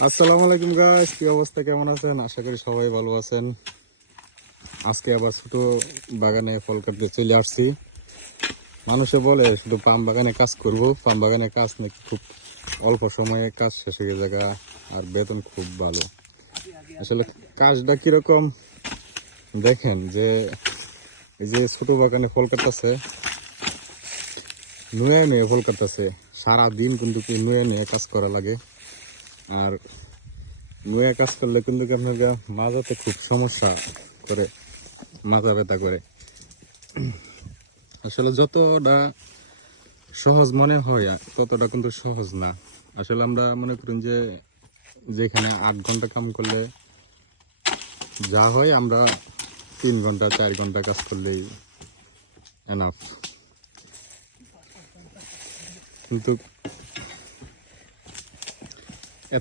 আসসালামু আলাইকুম গাইস, কি অবস্থা, কেমন আছেন? আশা করি সবাই ভালো আছেন। আজকে আবার ছোট বাগানে ফল কাটতে চলে আসছি। মানুষে বলে শুধু পাম বাগানে কাজ করব, পাম বাগানে কাজ নাকি খুব অল্প সময়ে কাজ শেষ হয়ে জায়গা, আর বেতন খুব ভালো। আসলে কাজটা কিরকম দেখেন, যে এই যে ছোট বাগানে ফল কাটতেছে, নুয়ে নুয়ে ফল কাটতেছে সারাদিন, কিন্তু কি নুয়ে নুয়ে কাজ করা লাগে। আর নুয়ে কাজ করলে কিন্তু আপনার মাজাতে খুব সমস্যা করে, মাথা ব্যথা করে। আসলে যতটা সহজ মনে হয় ততটা কিন্তু সহজ না। আসলে আমরা মনে করেন যে যেখানে 8 ঘন্টা কাম করলে যা হয়, আমরা 3 ঘন্টা 4 ঘন্টা কাজ করলেই এনাফ। কিন্তু